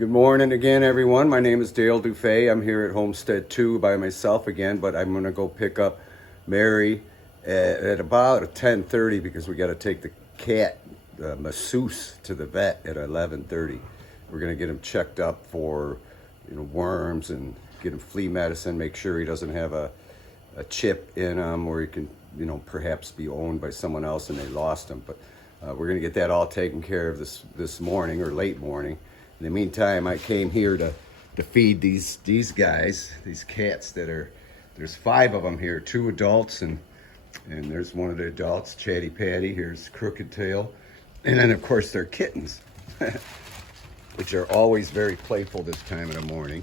Good morning again, everyone. My name is Dale DuFay. I'm here at Homestead 2 by myself again, but I'm going to go pick up Mary at about 10:30 because we got to take the cat, masseuse, to the vet at 11:30. We're going to get him checked up for, worms and get him flea medicine, make sure he doesn't have a chip in him or he can, perhaps be owned by someone else and they lost him. But we're going to get that all taken care of this morning or late morning. In the meantime, I came here to feed these guys, these cats there's 5 of them here, 2 adults and there's one of the adults, Chatty Patty, here's Crooked Tail, and then of course they're kittens, which are always very playful this time of the morning.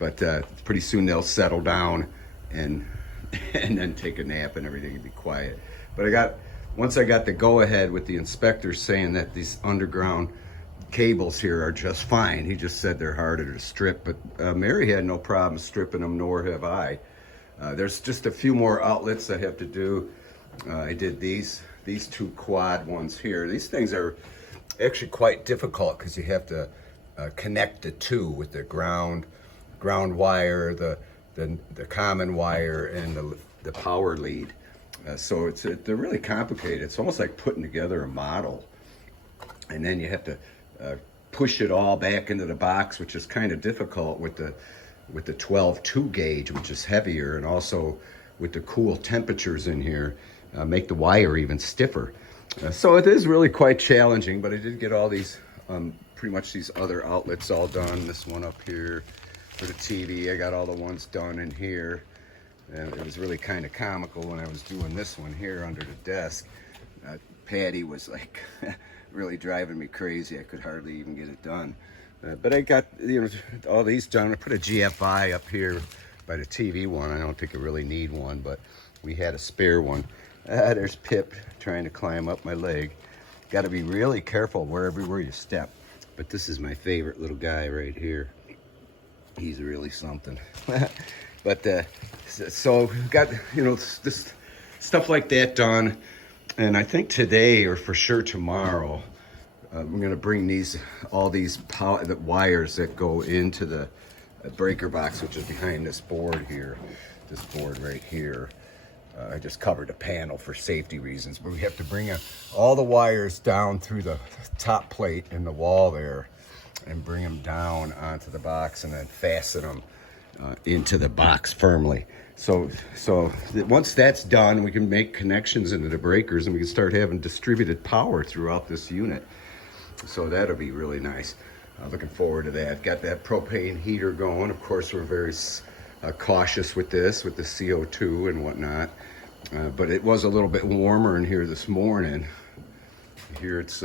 But pretty soon they'll settle down and then take a nap and everything will be quiet. But once I got the go-ahead with the inspector saying that these underground cables here are just fine. He just said they're harder to strip, but Mary had no problem stripping them, nor have I. There's just a few more outlets I have to do. I did these 2 quad ones here. These things are actually quite difficult because you have to connect the 2 with the ground wire, the common wire, and the power lead. So they're really complicated. It's almost like putting together a model, and then you have to push it all back into the box, which is kind of difficult with the 12-2 gauge, which is heavier, and also with the cool temperatures in here, make the wire even stiffer. So it is really quite challenging, but I did get all these, pretty much these other outlets all done. This one up here for the TV, I got all the ones done in here. And it was really kind of comical when I was doing this one here under the desk. Patty was like really driving me crazy. I could hardly even get it done. But I got all these done. I put a GFI up here by the TV one. I don't think I really need one, but we had a spare one. There's Pip trying to climb up my leg. Got to be really careful everywhere you step. But this is my favorite little guy right here. He's really something. But so got this stuff like that done, and I think today or for sure tomorrow, I'm gonna bring all these the wires that go into the breaker box, which is behind this board here, this board right here. I just covered a panel for safety reasons, but we have to bring all the wires down through the top plate in the wall there, and bring them down onto the box, and then fasten them into the box firmly. So once that's done, we can make connections into the breakers and we can start having distributed power throughout this unit. So that'll be really nice. Looking forward to that. Got that propane heater going. Of course, we're very cautious with this, with the CO2 and whatnot. But it was a little bit warmer in here this morning. Here it's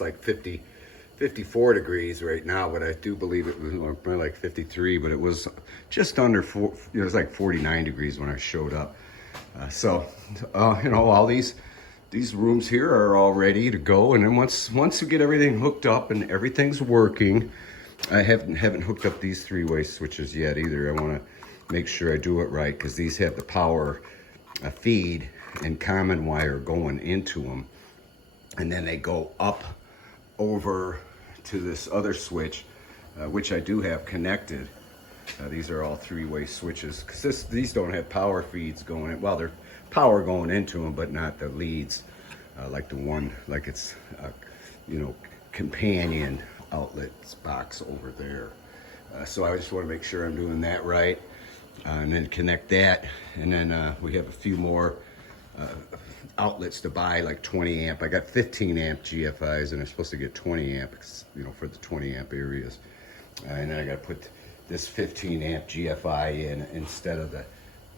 like 54 degrees right now, but I do believe it was probably like 53, but it was just under 4, it was like 49 degrees when I showed up. All these rooms here are all ready to go. And then once you get everything hooked up and everything's working, I haven't hooked up these 3-way switches yet either. I want to make sure I do it right because these have the power feed and common wire going into them. And then they go up over to this other switch, which I do have connected. These are all 3-way switches because these don't have power feeds going in. Well, they're power going into them, but not the leads like the one, like it's companion outlets box over there. So I just want to make sure I'm doing that right, and then connect that, and then we have a few more outlets to buy, like 20 amp. I got 15 amp GFIs and I'm supposed to get 20 amp, for the 20 amp areas. And then I got to put this 15 amp GFI in instead of the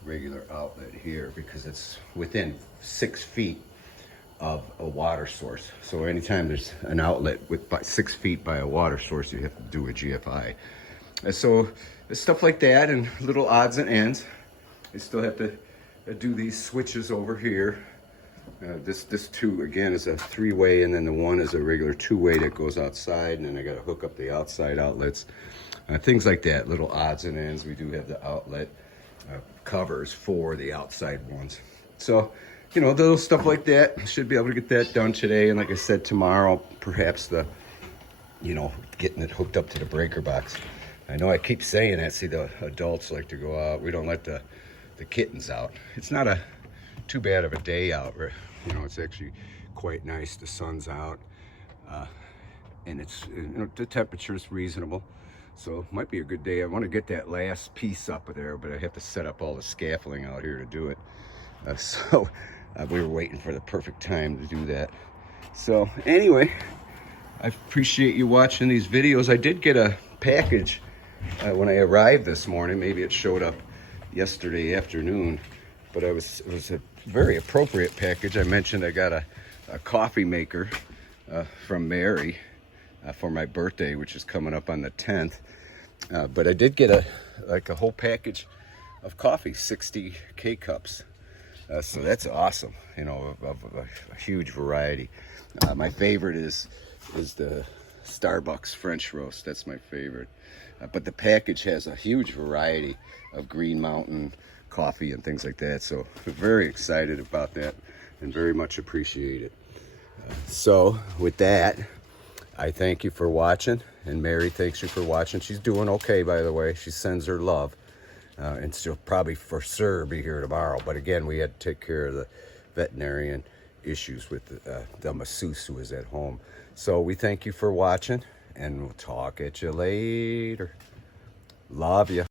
regular outlet here because it's within 6 feet of a water source. So anytime there's an outlet with 6 feet by a water source, you have to do a GFI. So stuff like that and little odds and ends. I still have to do these switches over here. This 2 again is a 3-way, and then the 1 is a regular 2-way that goes outside, and then I got to hook up the outside outlets, things like that, little odds and ends. We do have the outlet covers for the outside ones. So little stuff like that. Should be able to get that done today, and like I said, tomorrow perhaps the you know, getting it hooked up to the breaker box. I know I keep saying that. See, the adults like to go out. We don't let the kittens out. It's not too bad of a day out. You know, it's actually quite nice. The sun's out, and it's, you know, the temperature's reasonable. So it might be a good day. I want to get that last piece up there, but I have to set up all the scaffolding out here to do it. So we were waiting for the perfect time to do that. So anyway, I appreciate you watching these videos. I did get a package when I arrived this morning. Maybe it showed up yesterday afternoon, but it was a very appropriate package. I mentioned I got a coffee maker from Mary for my birthday, which is coming up on the 10th. But I did get a whole package of coffee, 60 K-cups. So that's awesome, you know, of a huge variety. My favorite is the Starbucks French roast. That's my favorite. But the package has a huge variety of Green Mountain coffee and things like that. So I'm very excited about that and very much appreciate it. So with that, I thank you for watching, and Mary thanks you for watching. She's doing okay, by the way. She sends her love, and she'll probably for sure be here tomorrow. But again, we had to take care of the veterinarian issues with the masseuse who was at home. So we thank you for watching, and we'll talk at you later. Love you.